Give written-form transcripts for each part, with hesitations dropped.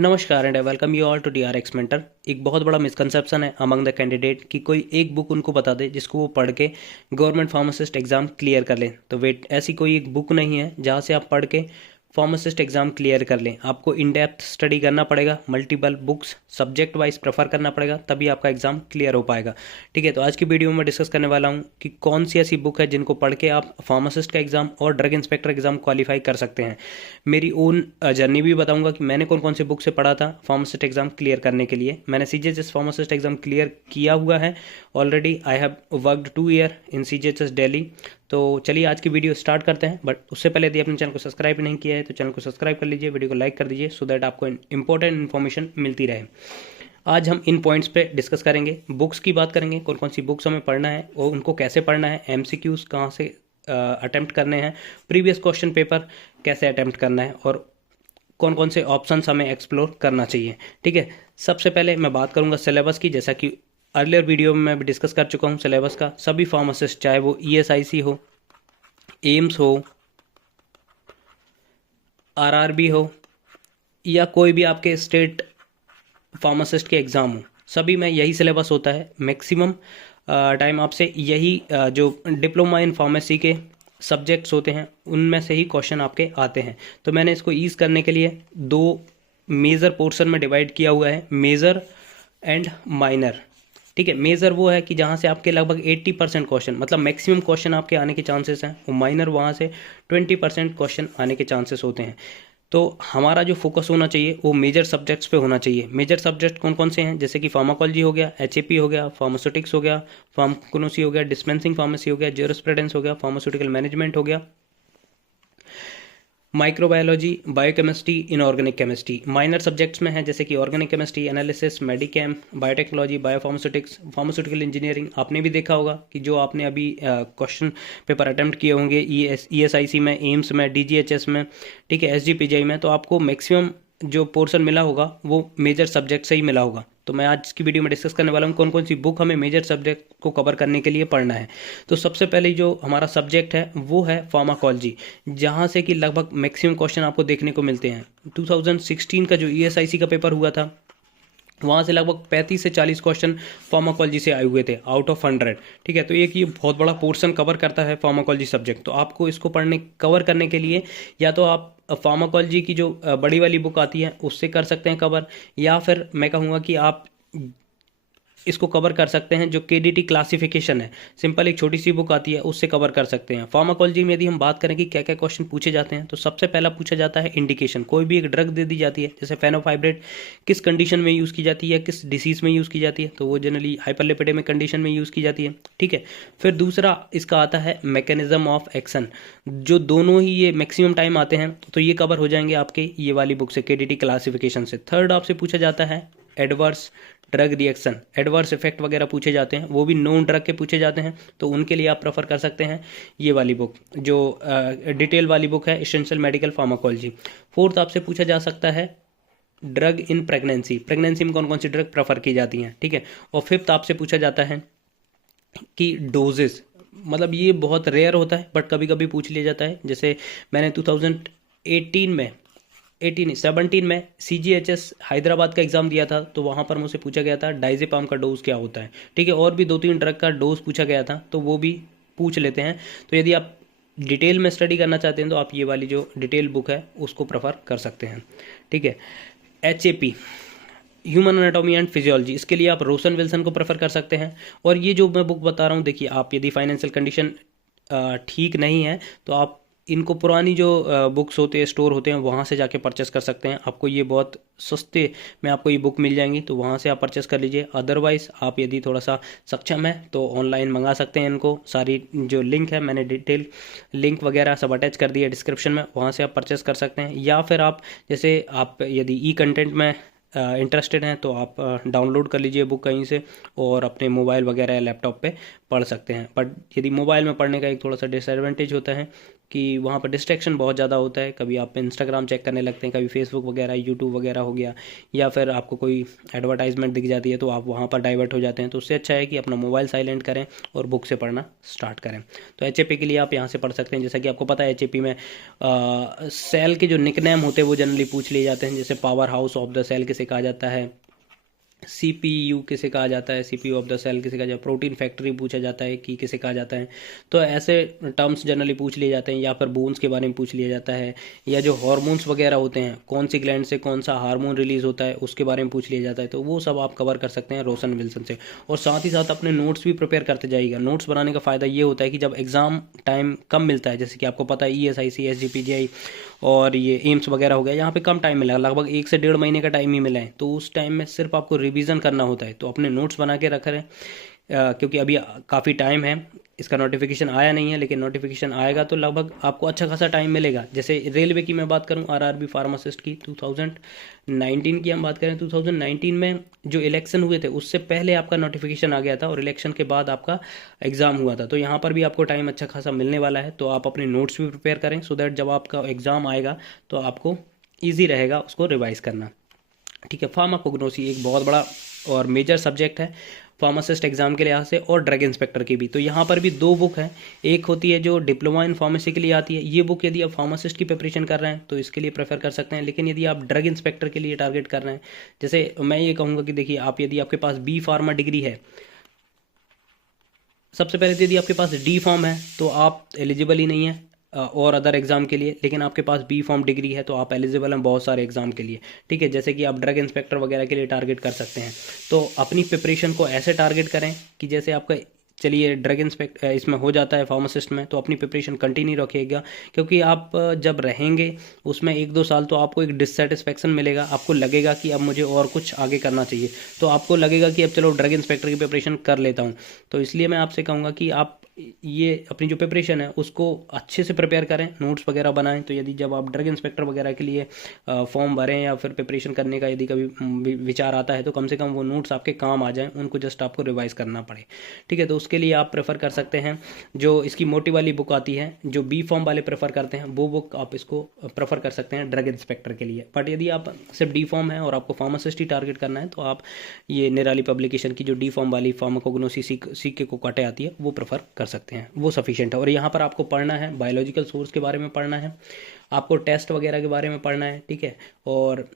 नमस्कार and welcome you all to DRX mentor. एक बहुत बड़ा मिसकंसेप्शन है अमंग द कैंडिडेट कि कोई एक बुक उनको बता दे जिसको वो पढ़ के गवर्नमेंट फार्मासिस्ट एग्ज़ाम क्लियर कर लें। तो वेट, ऐसी कोई एक बुक नहीं है जहाँ से आप पढ़ के फार्मासिस्ट एग्ज़ाम क्लियर कर लें। आपको इन डेप्थ स्टडी करना पड़ेगा, multiple books subject wise prefer करना पड़ेगा, तभी आपका एग्ज़ाम क्लियर हो पाएगा। ठीक है, तो आज की वीडियो में डिस्कस करने वाला हूँ कि कौन सी ऐसी बुक है जिनको पढ़ के आप फार्मासिस्ट का एग्ज़ाम और ड्रग इंस्पेक्टर एग्ज़ाम क्वालिफाई कर सकते हैं। मेरी ओन जर्नी भी बताऊंगा कि मैंने कौन कौन से बुक से पढ़ा था फार्मासिस्ट एग्ज़ाम क्लियर करने के लिए। मैंने CGHS फार्मासिस्ट एग्ज़ाम क्लियर किया हुआ है already. I have worked 2 year in CGHS Delhi. तो चलिए आज की वीडियो स्टार्ट करते हैं, बट उससे पहले यदि अपने चैनल को सब्सक्राइब नहीं किया है तो चैनल को सब्सक्राइब कर लीजिए, वीडियो को लाइक कर दीजिए सो दैट आपको इंपॉर्टेंट इन्फॉर्मेशन मिलती रहे। आज हम इन पॉइंट्स पे डिस्कस करेंगे। बुक्स की बात करेंगे, कौन कौन सी बुक्स हमें पढ़ना है और उनको कैसे पढ़ना है, MCQs कहाँ से अटेम्प्ट करने हैं, प्रीवियस क्वेश्चन पेपर कैसे अटेम्प्ट करना है और कौन कौन से ऑप्शंस हमें एक्सप्लोर करना चाहिए। ठीक है, सबसे पहले मैं बात करूंगा सिलेबस की। जैसा कि अर्लियर वीडियो में मैं भी डिस्कस कर चुका हूं सिलेबस का। सभी फार्मासिस्ट, चाहे वो ESIC हो, एम्स हो, RRB हो या कोई भी आपके स्टेट फार्मासिस्ट के एग्ज़ाम हो, सभी में यही सिलेबस होता है। मैक्सिमम टाइम आपसे यही जो डिप्लोमा इन फार्मेसी के सब्जेक्ट्स होते हैं उनमें से ही क्वेश्चन आपके आते हैं। तो मैंने इसको ईज करने के लिए दो मेजर पोर्शन में डिवाइड किया हुआ है, मेजर एंड माइनर। ठीक है, मेजर वो है कि जहाँ से आपके लगभग 80% क्वेश्चन, मतलब मैक्सिमम क्वेश्चन आपके आने के चांसेस हैं, और माइनर वहाँ से 20% क्वेश्चन आने के चांसेस होते हैं। तो हमारा जो फोकस होना चाहिए वो मेजर सब्जेक्ट्स पे होना चाहिए। मेजर सब्जेक्ट कौन कौन से हैं, जैसे कि फार्माकोलॉजी हो गया, HAP हो गया, फार्मास्यूटिक्स हो गया, फार्माकोनोसी हो गया, डिस्पेंसिंग फार्मेसी हो गया, ज्यूरिस्प्रूडेंस हो गया, फार्मास्यूटिकल मैनेजमेंट हो गया, microbiology, biochemistry, inorganic chemistry. Minor subjects में है जैसे कि organic chemistry, analysis, medichem, biotechnology, biopharmaceutics, pharmaceutical engineering. आपने भी देखा होगा कि जो आपने अभी क्वेश्चन पेपर अटेम्प्ट किए होंगे ESIC में, एम्स में, DGHS में, ठीक है, SGPGI में, तो आपको मैक्सिमम जो पोर्शन मिला होगा वो मेजर सब्जेक्ट से ही मिला होगा। तो मैं आज की वीडियो में डिस्कस करने वाला हूँ कौन कौन सी बुक हमें मेजर सब्जेक्ट को कवर करने के लिए पढ़ना है। तो सबसे पहले जो हमारा सब्जेक्ट है वो है फार्माकोलॉजी, जहाँ से कि लगभग मैक्सिमम क्वेश्चन आपको देखने को मिलते हैं। 2016 का जो ESIC का पेपर हुआ था वहाँ से लगभग 35 से 40 क्वेश्चन फार्माकोलॉजी से आए हुए थे आउट ऑफ 100। ठीक है, तो एक ये बहुत बड़ा पोर्शन कवर करता है फार्माकोलॉजी सब्जेक्ट। तो आपको इसको कवर करने के लिए या तो आप फार्माकोलॉजी की जो बड़ी वाली बुक आती है उससे कर सकते हैं कवर, या फिर मैं कहूँगा कि आप इसको कवर कर सकते हैं जो KDT क्लासिफिकेशन है, सिंपल एक छोटी सी बुक आती है, उससे कवर कर सकते हैं। फार्माकोलॉजी में यदि हम बात करें कि क्या क्या क्वेश्चन पूछे जाते हैं, तो सबसे पहला पूछा जाता है इंडिकेशन। कोई भी एक ड्रग दे दी जाती है, जैसे फेनोफाइब्रेट, किस कंडीशन में यूज़ की जाती है, किस डिसीज़ में यूज़ की जाती है, तो वो जनरली हाइपरलिपिडेमिक कंडीशन में यूज़ की जाती है। ठीक है, फिर दूसरा इसका आता है मैकेनिज्म ऑफ एक्शन। जो दोनों ही ये मैक्सिमम टाइम आते हैं, तो ये कवर हो जाएंगे आपके ये वाली बुक से, KDT क्लासिफिकेशन से। थर्ड आपसे पूछा जाता है adverse drug reaction, adverse effect वगैरह पूछे जाते हैं, वो भी नोन ड्रग के पूछे जाते हैं, तो उनके लिए आप प्रेफर कर सकते हैं ये वाली बुक जो डिटेल वाली बुक है, एसेंशियल मेडिकल फार्माकोलॉजी। फोर्थ आपसे पूछा जा सकता है ड्रग इन प्रेगनेंसी, प्रेगनेंसी में कौन कौन सी ड्रग प्रेफर की जाती हैं। ठीक है, और फिफ्थ आपसे पूछा जाता है कि डोजेस, मतलब ये बहुत रेयर होता है बट कभी कभी पूछ लिया जाता है। जैसे मैंने 2017 में CGHS हैदराबाद का एग्ज़ाम दिया था, तो वहाँ पर मुझसे पूछा गया था डाइजेपाम का डोज क्या होता है। ठीक है, और भी 2-3 ड्रग का डोज पूछा गया था, तो वो भी पूछ लेते हैं। तो यदि आप डिटेल में स्टडी करना चाहते हैं तो आप ये वाली जो डिटेल बुक है उसको प्रेफर कर सकते हैं। ठीक है, HAP, human anatomy and physiology, इसके लिए आप रोसन विल्सन को प्रेफर कर सकते हैं। और ये जो मैं बुक बता रहा हूँ, देखिए आप यदि फाइनेंशियल कंडीशन ठीक नहीं है तो आप इनको पुरानी जो बुक्स होते हैं, स्टोर होते हैं, वहाँ से जाके परचेस कर सकते हैं। आपको ये बहुत सस्ते में आपको ये बुक मिल जाएंगी, तो वहाँ से आप परचेस कर लीजिए। अदरवाइज़ आप यदि थोड़ा सा सक्षम है तो ऑनलाइन मंगा सकते हैं इनको। सारी जो लिंक है मैंने डिटेल लिंक वगैरह सब अटैच कर दिया डिस्क्रिप्शन में, वहाँ से आप परचेस कर सकते हैं। या फिर आप जैसे आप यदि कंटेंट में इंटरेस्टेड हैं तो आप डाउनलोड कर लीजिए बुक कहीं से और अपने मोबाइल वगैरह या लैपटॉप पे पढ़ सकते हैं। बट यदि मोबाइल में पढ़ने का एक थोड़ा सा डिसएडवांटेज होता है कि वहाँ पर डिस्ट्रैक्शन बहुत ज़्यादा होता है। कभी आप इंस्टाग्राम चेक करने लगते हैं, कभी फेसबुक वगैरह, यूट्यूब वगैरह हो गया, या फिर आपको कोई एडवर्टाइजमेंट दिख जाती है तो आप वहाँ पर डाइवर्ट हो जाते हैं। तो उससे अच्छा है कि अपना मोबाइल साइलेंट करें और बुक से पढ़ना स्टार्ट करें। तो एच के लिए आप यहाँ से पढ़ सकते हैं। जैसा कि आपको पता है एच में सेल के जो निकनेम होते हैं वो जनरली पूछ लिए जाते हैं। जैसे power house of the cell किसे कहा जाता है, सीपीयू किसे कहा जाता है, सीपीयू ऑफ द सेल किसे कहा जाता है, प्रोटीन फैक्ट्री पूछा जाता है कि किसे कहा जाता है। तो ऐसे टर्म्स जनरली पूछ लिए जाते हैं, या फिर बोन्स के बारे में पूछ लिया जाता है, या जो हार्मोन्स वगैरह होते हैं, कौन सी ग्लैंड से कौन सा हार्मोन रिलीज होता है उसके बारे में पूछ लिया जाता है। तो वो सब आप कवर कर सकते हैं रोशन विल्सन से। और साथ ही साथ अपने नोट्स भी प्रिपेयर करते जाइएगा। नोट्स बनाने का फ़ायदा ये होता है कि जब एग्ज़ाम टाइम कम मिलता है, जैसे कि आपको पता है ESIC, SGPGI और ये एम्स वगैरह हो गया, यहाँ पे कम टाइम मिला, लगभग 1 से 1.5 महीने का टाइम ही मिला है। तो उस टाइम में सिर्फ आपको रिवीजन करना होता है। तो अपने नोट्स बना के रख रहे हैं, क्योंकि अभी काफ़ी टाइम है। इसका नोटिफिकेशन आया नहीं है, लेकिन नोटिफिकेशन आएगा तो लगभग आपको अच्छा खासा टाइम मिलेगा। जैसे रेलवे की मैं बात करूं, RRB फार्मासिस्ट की 2019 की हम बात करें, 2019 में जो इलेक्शन हुए थे उससे पहले आपका नोटिफिकेशन आ गया था, और इलेक्शन के बाद आपका एग्ज़ाम हुआ था। तो यहाँ पर भी आपको टाइम अच्छा खासा मिलने वाला है। तो आप अपने नोट्स भी प्रिपेयर करें, सो दैट जब आपका एग्ज़ाम आएगा तो आपको ईजी रहेगा उसको रिवाइज करना। ठीक है। फार्माकोग्नोसी एक बहुत बड़ा और मेजर सब्जेक्ट है फार्मासिस्ट एग्जाम के लिहाज से, और ड्रग इंस्पेक्टर की भी। तो यहाँ पर भी 2 बुक हैं। एक होती है जो डिप्लोमा इन फार्मेसी के लिए आती है। ये बुक यदि आप फार्मासिस्ट की प्रिपरेशन कर रहे हैं तो इसके लिए प्रेफर कर सकते हैं। लेकिन यदि आप ड्रग इंस्पेक्टर के लिए टारगेट कर रहे हैं, जैसे मैं ये कहूँगा कि देखिए, आप यदि आपके पास बी फार्मा डिग्री है, सबसे पहले तो यदि आपके पास डी फॉर्म है तो आप एलिजिबल ही नहीं है और अदर एग्ज़ाम के लिए। लेकिन आपके पास बी फॉर्म डिग्री है तो आप एलिजिबल हैं बहुत सारे एग्ज़ाम के लिए। ठीक है। जैसे कि आप ड्रग इंस्पेक्टर वगैरह के लिए टारगेट कर सकते हैं। तो अपनी प्रिपरेशन को ऐसे टारगेट करें कि जैसे आपका, चलिए ड्रग इंस्पेक्ट इसमें हो जाता है फार्मासिस्ट में, तो अपनी प्रिपरेशन कंटिन्यू रखिएगा। क्योंकि आप जब रहेंगे उसमें 1-2 साल तो आपको एक डिससेटिस्फेक्शन मिलेगा, आपको लगेगा कि अब मुझे और कुछ आगे करना चाहिए। तो आपको लगेगा कि अब चलो ड्रग इंस्पेक्टर की प्रिपरेशन कर लेता हूँ। तो इसलिए मैं आपसे कहूँगा कि आप ये अपनी जो प्रिपरेशन है उसको अच्छे से प्रिपेयर करें, नोट्स वगैरह बनाएं। तो यदि जब आप ड्रग इंस्पेक्टर वगैरह के लिए फॉर्म भरें या फिर प्रिपरेशन करने का यदि कभी विचार आता है, तो कम से कम वो नोट्स आपके काम आ जाएं, उनको जस्ट आपको रिवाइज करना पड़े। ठीक है। तो उसके लिए आप प्रेफर कर सकते हैं जो इसकी मोटी वाली बुक आती है, जो बी फॉर्म वाले प्रेफर करते हैं वो बुक आप इसको प्रेफर कर सकते हैं ड्रग इंस्पेक्टर के लिए। बट यदि आप सिर्फ डी फॉर्म है और आपको फार्मासिस्ट ही टारगेट करना है तो आप ये निराली पब्लिकेशन की जो डी फॉर्म वाली फार्माकोग्नोसी सीके को काटे आती है वो प्रेफर कर सकते हैं, वो सफिशिएंट है। और यहाँ पर आपको पढ़ना है बायोलॉजिकल सोर्स के बारे में पढ़ना है, आपको टेस्ट वगैरह के बारे में पढ़ना है। ठीक है। और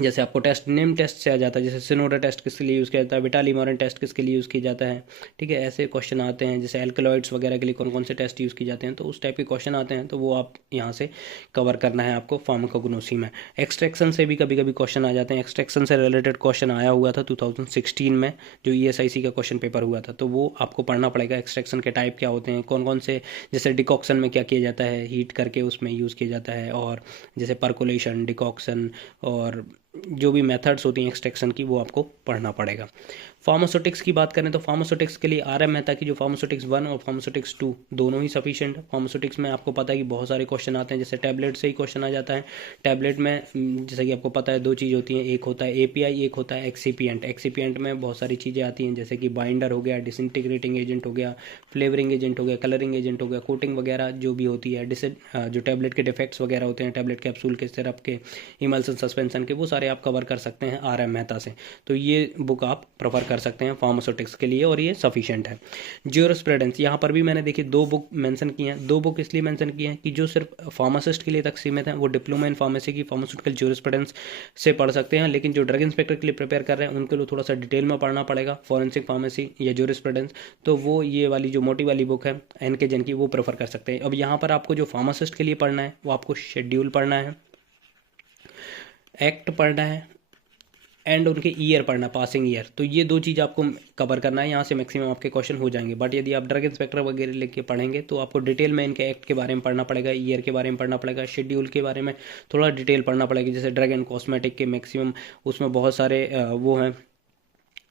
जैसे आपको टेस्ट नेम टेस्ट से आ जाता है, जैसे सिनोडा टेस्ट किसके लिए यूज़ किया जाता है, विटालीमोरन टेस्ट किसके लिए यूज़ किया जाता है। ठीक है। ऐसे क्वेश्चन आते हैं, जैसे एल्कलॉइड्स वगैरह के लिए कौन कौन से टेस्ट यूज़ किए जाते हैं, तो उस टाइप के क्वेश्चन आते हैं। तो वो आप यहाँ से कवर करना है आपको फार्माकोग्नोसी में। एक्सट्रैक्शन से भी कभी कभी क्वेश्चन आ जाते हैं। एक्सट्रैक्शन से रिलेटेड क्वेश्चन आया हुआ था 2016 में, जो ESIC का क्वेश्चन पेपर हुआ था। तो वो आपको पढ़ना पड़ेगा। एक्सट्रैक्शन के टाइप क्या होते हैं, कौन कौन से, जैसे डिकॉक्शन में क्या किया जाता है, हीट करके उसमें यूज़ किया जाता है, और जैसे परकोलेशन, डिकॉक्शन और जो भी मेथड्स होती हैं एक्सट्रैक्शन की, वो आपको पढ़ना पड़ेगा। फार्मास्यूटिक्स की बात करें तो फार्मास्यूटिक्स के लिए RM मेहता की जो फार्मास्यूटिक्स 1 और फार्मास्यूटिक्स 2 दोनों ही सफिशिएंट है। फार्मास्यूटिक्स में आपको पता है कि बहुत सारे क्वेश्चन आते हैं, जैसे टैबलेट से ही क्वेश्चन आ जाता है। टैबलेट में जैसे कि आपको पता है 2 चीज़ होती हैं, एक होता है API, एक होता है एक्सीपिएंट। एक्सीपिएंट में बहुत सारी चीज़ें आती हैं, जैसे कि बाइंडर हो गया, डिसइंटीग्रेटिंग एजेंट हो गया, फ्लेवरिंग एजेंट हो गया, कलरिंग एजेंट हो गया, कोटिंग वगैरह जो भी होती है, जो टैबलेट के डिफेक्ट्स वगैरह होते हैं, टैबलेट कैप्सूल के, सिरप के, इमल्सन सस्पेंशन के, वो सारे आप कवर कर सकते हैं RM मेहता से। तो ये बुक आप प्रेफर कर सकते हैं फार्मास्यूटिक्स के लिए, और ये सफिशिएंट है। ज्यूरिस्प्रूडेंस, यहाँ पर भी मैंने देखिए 2 बुक मेंशन की हैं। 2 बुक इसलिए मेंशन की हैं कि जो सिर्फ फार्मासिस्ट के लिए तक सीमित हैं, वो डिप्लोमा इन फार्मेसी की फार्मास्यूटिकल ज्यूरिस्प्रूडेंस से पढ़ सकते हैं। लेकिन जो ड्रग इंस्पेक्टर के लिए प्रिपेयर कर रहे हैं उनके लिए थोड़ा सा डिटेल में पढ़ना पड़ेगा, फॉरेंसिक फार्मेसी या ज्यूरिस्प्रूडेंस। तो वो ये वाली जो मोटी वाली बुक है NK जैन की, वो प्रेफर कर सकते हैं। अब यहाँ पर आपको जो फार्मासिस्ट के लिए पढ़ना है वो आपको शेड्यूल पढ़ना है, एक्ट पढ़ना है, एंड उनके ईयर पढ़ना, पासिंग ईयर। तो ये 2 चीज़ आपको कवर करना है, यहाँ से मैक्सिमम आपके क्वेश्चन हो जाएंगे। बट यदि आप ड्रग इंस्पेक्टर वगैरह लेके पढ़ेंगे तो आपको डिटेल में इनके एक्ट के बारे में पढ़ना पड़ेगा, ईयर के बारे में पढ़ना पड़ेगा, शेड्यूल के बारे में थोड़ा डिटेल पढ़ना पड़ेगा। जैसे ड्रग एंड कॉस्मेटिक के मैक्सिमम उसमें बहुत सारे वो हैं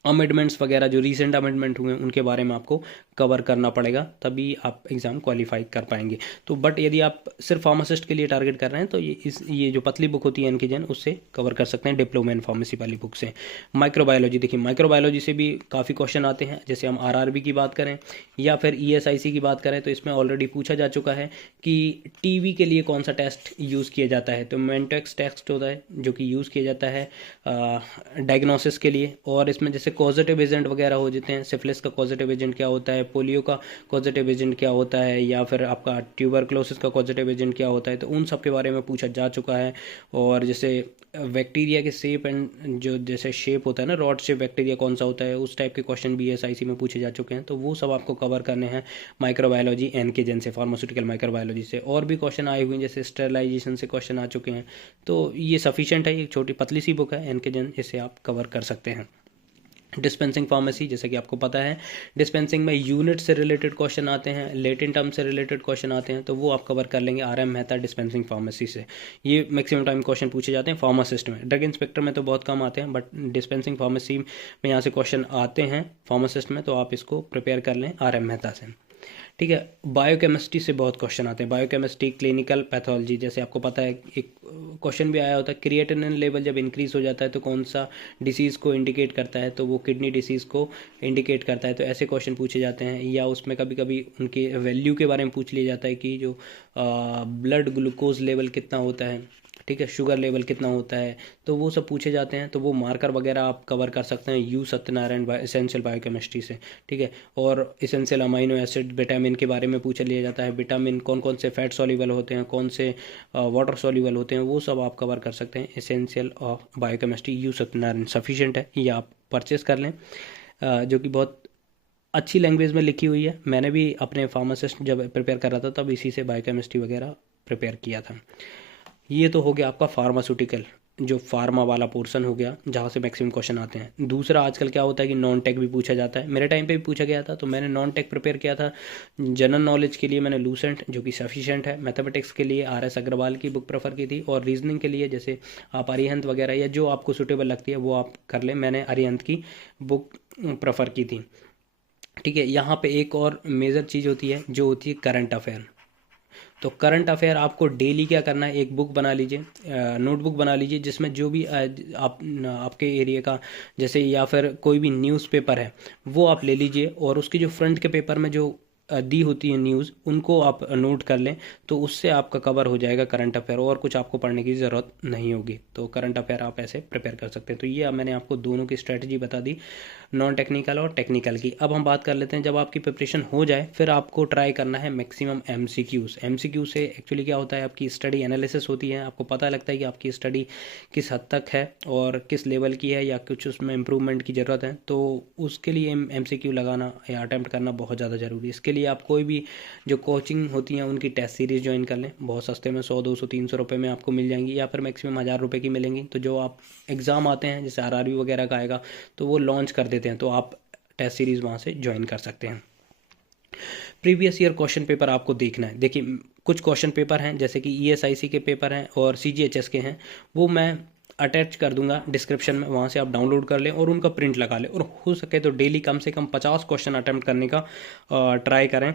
अमेंडमेंट्स वगैरह जो रीसेंट अमेंडमेंट हुए हैं उनके बारे में आपको कवर करना पड़ेगा, तभी आप एग्ज़ाम क्वालिफाई कर पाएंगे। तो बट यदि आप सिर्फ फार्मासिस्ट के लिए टारगेट कर रहे हैं तो ये जो पतली बुक होती है एनके जैन, उससे कवर कर सकते हैं, डिप्लोमा इन फार्मेसी वाली बुक से। माइक्रोबायोलॉजी, देखिए माइक्रोबायोलॉजी से भी काफ़ी क्वेश्चन आते हैं, जैसे हम आरआरबी की बात करें या फिर ईएसआईसी की बात करें तो इसमें ऑलरेडी पूछा जा चुका है कि टीबी के लिए कौन सा टेस्ट यूज़ किया जाता है। तो मेंटेक्स टेस्ट होता है जो कि यूज़ किया जाता है डायग्नोसिस के लिए। और इसमें जैसे कॉजेटिव एजेंट वगैरह हो जाते हैं, सिफिलिस का कॉजेटिव एजेंट क्या होता है, पोलियो का कॉजेटिव एजेंट क्या होता है, या फिर आपका ट्यूबरक्लोसिस का कॉजेटिव एजेंट क्या होता है, तो उन सब के बारे में पूछा जा चुका है। और जैसे बैक्टीरिया के शेप एंड जो जैसे शेप होता है ना, रॉड शेप बैक्टीरिया कौन सा होता है, उस टाइप के क्वेश्चन भी एसआईसी में पूछे जा चुके हैं। तो वो सब आपको कवर करने हैं माइक्रोबायोलॉजी एनके जैन से, फार्मास्यूटिकल माइक्रोबायोलॉजी से। और भी क्वेश्चन आए हुए हैं, जैसे स्टेरलाइजेशन से क्वेश्चन आ चुके हैं। तो ये सफिशिएंट है, एक छोटी पतली सी बुक है एनके जैन, इसे आप कवर कर सकते हैं। डिस्पेंसिंग फार्मेसी, जैसे कि आपको पता है डिस्पेंसिंग में यूनिट से रिलेटेड क्वेश्चन आते हैं, लेटेंट टर्म से रिलेटेड क्वेश्चन आते हैं, तो वो आप कवर कर लेंगे आरएम मेहता डिस्पेंसिंग फार्मेसी से। ये मैक्सिमम टाइम क्वेश्चन पूछे जाते हैं फार्मासिस्ट में। ड्रग इंस्पेक्टर में तो बहुत कम आते हैं, बट डिस्पेंसिंग फार्मेसी में यहाँ से क्वेश्चन आते हैं फार्मासिस्ट में, तो आप इसको प्रिपेयर कर लें आरएम मेहता से। ठीक है, बायोकेमिस्ट्री से बहुत क्वेश्चन आते हैं, बायोकेमिस्ट्री, क्लिनिकल पैथोलॉजी। जैसे आपको पता है एक क्वेश्चन भी आया होता है, क्रिएटिनिन लेवल जब इंक्रीज हो जाता है तो कौन सा डिसीज़ को इंडिकेट करता है, तो वो किडनी डिसीज़ को इंडिकेट करता है। तो ऐसे क्वेश्चन पूछे जाते हैं। या उसमें कभी कभी उनके वैल्यू के बारे में पूछ लिया जाता है कि जो ब्लड ग्लूकोज लेवल कितना होता है, ठीक है, शुगर लेवल कितना होता है, तो वो सब पूछे जाते हैं। तो वो मार्कर वगैरह आप कवर कर सकते हैं यू सत्यनारायण एसेंशियल बायोकेमिस्ट्री से। ठीक है, और एसेंशियल अमाइनो एसिड, विटामिन के बारे में पूछ लिया जाता है, विटामिन कौन कौन से फैट सॉल्युबल होते हैं, कौन से वाटर सॉल्युबल होते हैं, वो सब आप कवर कर सकते हैं essential of biochemistry you Satyanarayan. Sufficient है, ये आप परचेस कर लें, जो कि बहुत अच्छी लैंग्वेज में लिखी हुई है। मैंने भी अपने फार्मासिस्ट जब प्रिपेयर कर रहा था तब इसी से बायोकेमिस्ट्री वगैरह प्रिपेयर किया था। ये तो हो गया आपका फार्मास्यूटिकल, जो फार्मा वाला पोर्शन हो गया जहाँ से मैक्सिमम क्वेश्चन आते हैं। दूसरा आजकल क्या होता है कि नॉन टेक भी पूछा जाता है, मेरे टाइम पे भी पूछा गया था, तो मैंने नॉन टेक प्रिपेयर किया था। जनरल नॉलेज के लिए मैंने लूसेंट, जो कि सफिशिएंट है। मैथमेटिक्स के लिए आर एस अग्रवाल की बुक प्रेफर की थी। और रीजनिंग के लिए जैसे आप अरिहंत वगैरह या जो आपको सूटेबल लगती है वो आप कर लें, मैंने अरिहंत की बुक प्रेफर की थी। ठीक है, यहाँ पे एक और मेजर चीज़ होती है जो होती है करंट अफेयर। तो करंट अफेयर आपको डेली क्या करना है, एक बुक बना लीजिए, नोटबुक बना लीजिए, जिसमें जो भी आपके एरिया का जैसे या फिर कोई भी न्यूज़पेपर है वो आप ले लीजिए, और उसके जो फ्रंट के पेपर में जो दी होती है न्यूज़, उनको आप नोट कर लें, तो उससे आपका कवर हो जाएगा करंट अफेयर, और कुछ आपको पढ़ने की ज़रूरत नहीं होगी। तो करंट अफेयर आप ऐसे प्रिपेयर कर सकते हैं। तो ये मैंने आपको दोनों की स्ट्रेटजी बता दी, नॉन टेक्निकल और टेक्निकल की। अब हम बात कर लेते हैं, जब आपकी प्रिपरेशन हो जाए फिर आपको ट्राई करना है मैक्सिमम एमसीक्यूज़। एमसीक्यू से एक्चुअली क्या होता है, आपकी स्टडी एनालिसिस होती है, आपको पता लगता है कि आपकी स्टडी किस हद तक है और किस लेवल की है, या कुछ उसमें इम्प्रूवमेंट की ज़रूरत है। तो उसके लिए एमसीक्यू लगाना या अटैम्प्ट करना बहुत ज़्यादा ज़रूरी है। इसके लिए आप कोई भी जो कोचिंग होती हैं उनकी टेस्ट सीरीज़ ज्वाइन कर लें, बहुत सस्ते में 100 200 300 रुपये में आपको मिल जाएंगी, या फिर मैक्सिमम 1000 रुपये की मिलेंगी। तो जो आप एग्ज़ाम आते हैं जैसे आरआरबी वगैरह का आएगा तो वो लॉन्च कर देते हैं, तो आप टेस्ट सीरीज़ वहाँ से ज्वाइन कर सकते हैं। प्रीवियस ईयर क्वेश्चन पेपर आपको देखना है। देखिए कुछ क्वेश्चन पेपर हैं जैसे कि ईएसआईसी के पेपर हैं और सीजीएचएस के हैं, वो मैं अटैच कर दूंगा डिस्क्रिप्शन में, वहाँ से आप डाउनलोड कर लें और उनका प्रिंट लगा लें। और हो सके तो डेली कम से कम 50 क्वेश्चन अटैम्प्ट करने का ट्राई करें,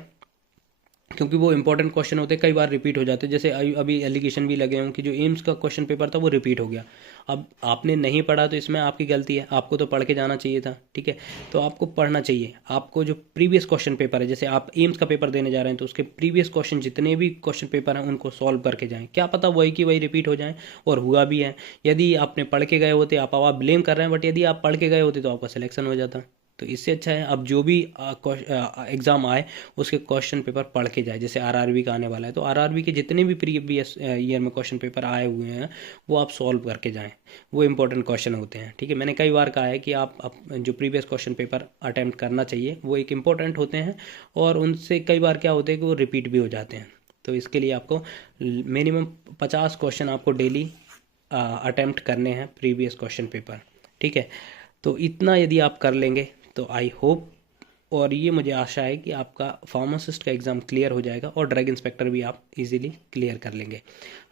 क्योंकि वो इंपॉर्टेंट क्वेश्चन होते हैं, कई बार रिपीट हो जाते हैं। जैसे अभी एलिगेशन भी लगे हों कि जो एम्स का क्वेश्चन पेपर था वो रिपीट हो गया। अब आपने नहीं पढ़ा तो इसमें आपकी गलती है, आपको तो पढ़ के जाना चाहिए था। ठीक है, तो आपको पढ़ना चाहिए। आपको जो प्रीवियस क्वेश्चन पेपर है, जैसे आप एम्स का पेपर देने जा रहे हैं तो उसके प्रीवियस क्वेश्चन जितने भी क्वेश्चन पेपर हैं उनको सॉल्व करके जाएँ। क्या पता वही की वही रिपीट हो जाए, और हुआ भी है। यदि आपने पढ़ के गए होते, आप ब्लेम कर रहे हैं, बट यदि आप पढ़ के गए होते तो आपका सिलेक्शन हो जाता। तो इससे अच्छा है अब जो भी एग्ज़ाम आए उसके क्वेश्चन पेपर पढ़ के जाए। जैसे आरआरबी का आने वाला है तो आरआरबी के जितने भी प्रीवियस ईयर में क्वेश्चन पेपर आए हुए हैं वो आप सॉल्व करके जाएं, वो इंपॉर्टेंट क्वेश्चन होते हैं। ठीक है, मैंने कई बार कहा है कि आप जो प्रीवियस क्वेश्चन पेपर अटैम्प्ट करना चाहिए, वो एक इम्पॉर्टेंट होते हैं, और उनसे कई बार क्या होता है कि वो रिपीट भी हो जाते हैं। तो इसके लिए आपको मिनिमम 50 क्वेश्चन आपको डेली अटैम्प्ट करने हैं प्रीवियस क्वेश्चन पेपर। ठीक है, तो इतना यदि आप कर लेंगे तो आई होप, और ये मुझे आशा है कि आपका फार्मासिस्ट का एग्ज़ाम क्लियर हो जाएगा और ड्रग इंस्पेक्टर भी आप इजीली क्लियर कर लेंगे।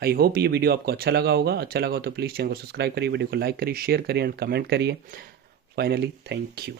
आई होप ये वीडियो आपको अच्छा लगा होगा। अच्छा लगा हो तो प्लीज़ चैनल को सब्सक्राइब करिए, वीडियो को लाइक करिए, शेयर करिए एंड कमेंट करिए। Finally thank you.